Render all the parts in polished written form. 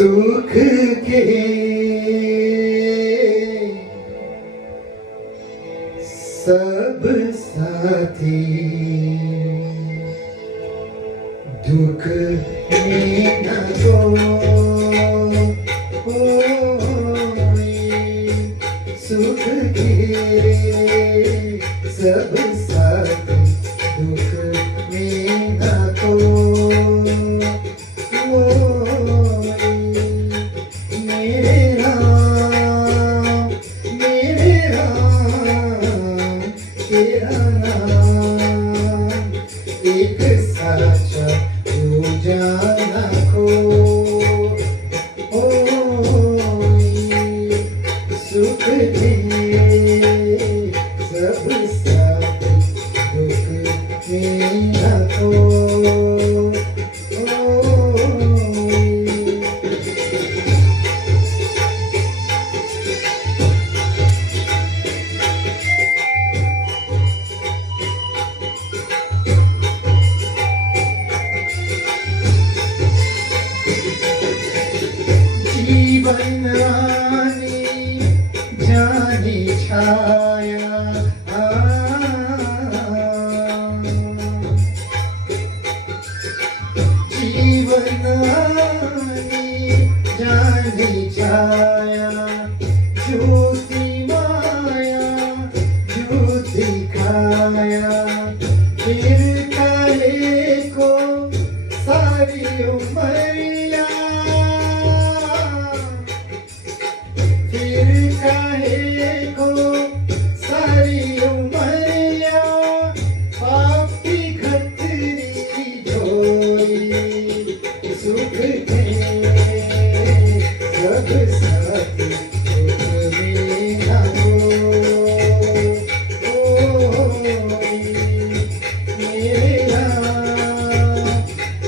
सुख के सब साथी दुख में न कोई सुख के सब साथी दुख में न कोई तेरा नाम एक साचा तू जाना को सुख दे सब साथी दुख में ना को जीवन आने जाने छाया जीवन आने जाने छाया ज्योति माया ज्योति खाया फिर काले को सारी उमरिया काहे को सारी उमरिया पापी खतरी जोई सुख के सब साथी दुख में ना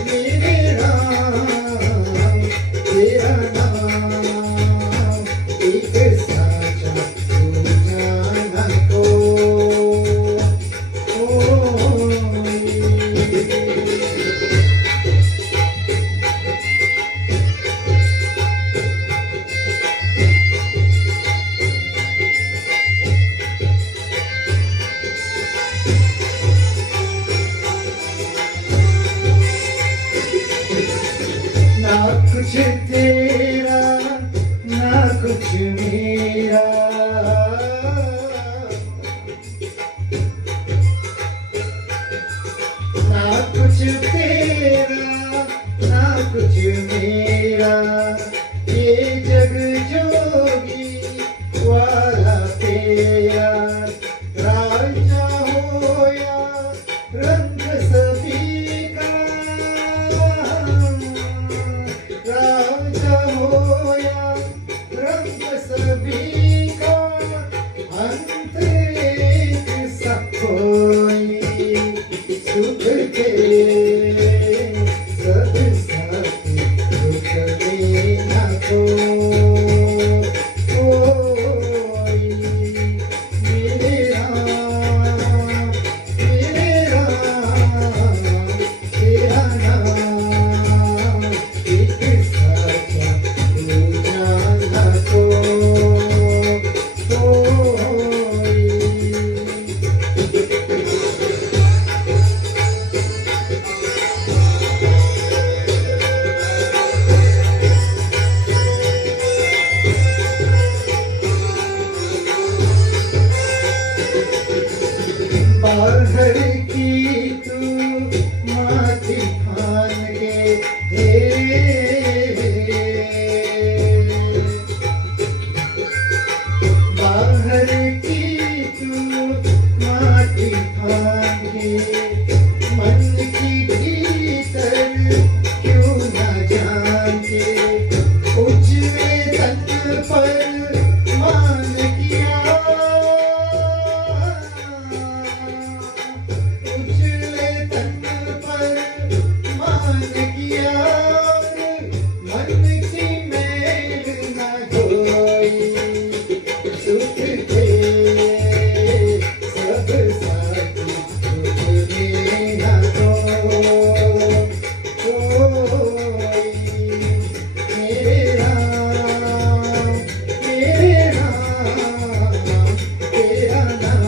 मेरे राम तेरा नाम एक साचा तू जाना को ना कुछ तेरा ना कुछ मेरा ना कुछ तेरा ना कुछ मेरा ये जग जोगी वाला तेरा राजा हो या रंग सभी का राजा हो या रंग सभी का अंत एक सा कोई सुख के सब साथी दुख में ना कोई मेरे राम तेरा नाम एक साचा तू जाना को बाहर की तू माथी खान गे बाहर की तू माथी खान गे मन की भीतर क्यों न जानते उजले तन पर मान किया उजले तन पर मान किया मन की मेल न धोई सुख के सब साथी दुख में न कोई मेरे नाम